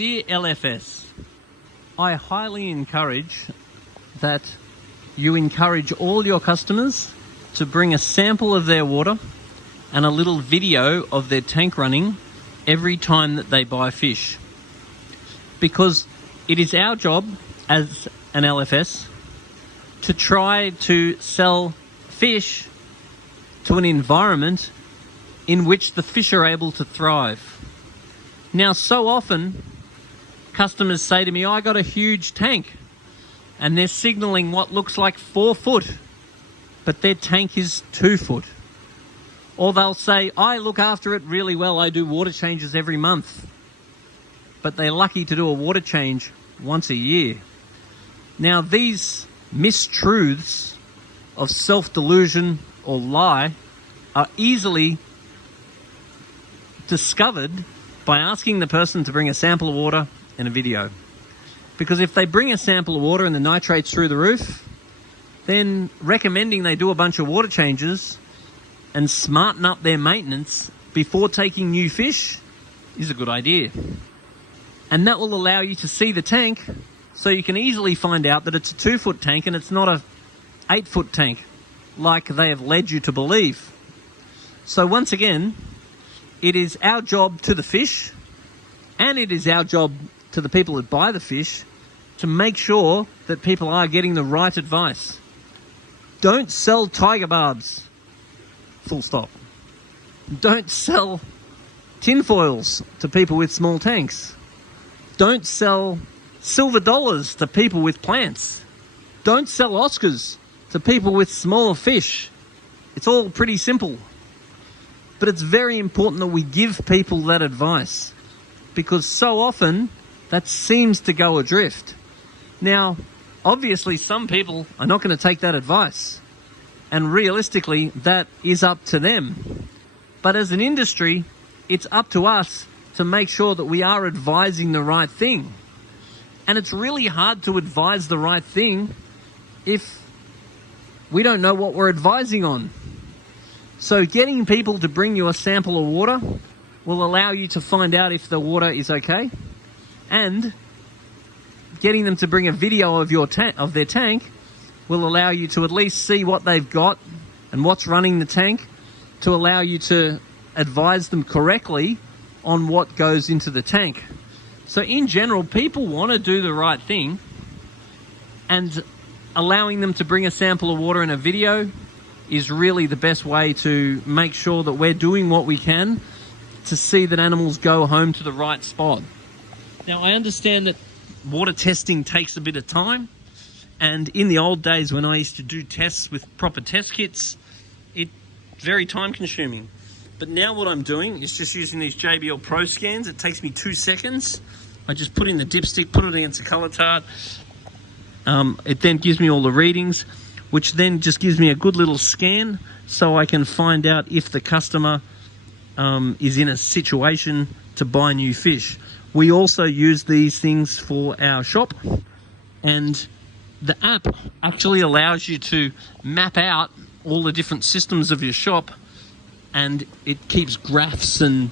Dear LFS, I highly encourage that you encourage all your customers to bring a sample of their water and a little video of their tank running every time that they buy fish. Because it is our job as an LFS to try to sell fish to an environment in which the fish are able to thrive. Now, so often customers say to me, I got a huge tank, and they're signaling what looks like 4 foot, but their tank is 2 foot. Or they'll say, I look after it really well, I do water changes every month, but they're lucky to do a water change once a year. Now, these mistruths of self-delusion or lie are easily discovered by asking the person to bring a sample of water and a video. Because if they bring a sample of water and the nitrate's through the roof, then recommending they do a bunch of water changes and smarten up their maintenance before taking new fish is a good idea. And that will allow you to see the tank, so you can easily find out that it's a 2 foot tank and it's not a 8 foot tank like they have led you to believe. So once again, it is our job to the fish, and it is our job to the people that buy the fish, to make sure that people are getting the right advice. Don't sell tiger barbs. Full stop. Don't sell tinfoils to people with small tanks. Don't sell silver dollars to people with plants. Don't sell Oscars to people with smaller fish. It's all pretty simple. But it's very important that we give people that advice, because so often that seems to go adrift. Now, obviously some people are not going to take that advice, and realistically that is up to them. But as an industry, it's up to us to make sure that we are advising the right thing. And it's really hard to advise the right thing if we don't know what we're advising on. So getting people to bring you a sample of water will allow you to find out if the water is okay, and getting them to bring a video of their tank will allow you to at least see what they've got and what's running the tank, to allow you to advise them correctly on what goes into the tank. So in general, people want to do the right thing, and allowing them to bring a sample of water and a video is really the best way to make sure that we're doing what we can to see that animals go home to the right spot. Now, I understand that water testing takes a bit of time, and in the old days when I used to do tests with proper test kits, it's very time consuming. But now what I'm doing is just using these JBL Pro scans. It takes me 2 seconds. I just put in the dipstick, put it against a colour tart. It then gives me all the readings, which then just gives me a good little scan so I can find out if the customer is in a situation to buy new fish. We also use these things for our shop, and the app actually allows you to map out all the different systems of your shop, and it keeps graphs and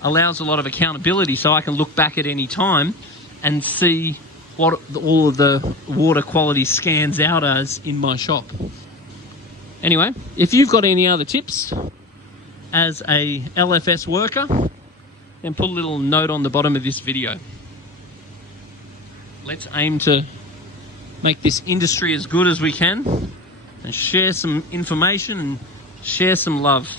allows a lot of accountability, so I can look back at any time and see what all of the water quality scans out as in my shop. Anyway, if you've got any other tips as a LFS worker, then put a little note on the bottom of this video. Let's aim to make this industry as good as we can, and share some information and share some love.